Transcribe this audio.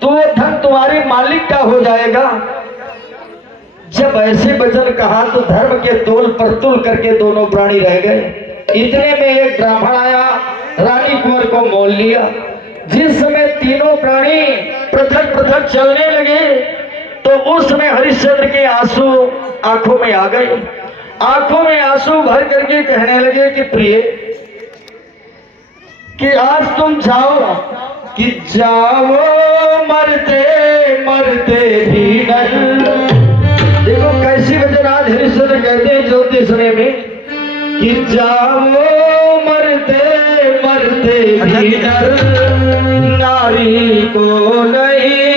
तो वो धन तुम्हारे मालिक का हो जाएगा। जब ऐसे वचन कहा तो धर्म के तोल पर तुल करके दोनों प्राणी रह गए। इतने में एक ब्राह्मण आया, रानी कुंवर को मोल लिया। जिस समय तीनों प्राणी पृथक पृथक चलने लगे तो उस समय हरिश्चंद्र के आंसू आंखों में आ गए। आंखों में आंसू भर करके कहने लगे कि प्रिय, कि आज तुम जाओ, कि जाओ मरते मरते भी डर। देखो कैसी वचन आज हरिश्चंद्र कहते हैं ज्योतिष में, कि जाओ मरते मरते भी डर, नारी को नहीं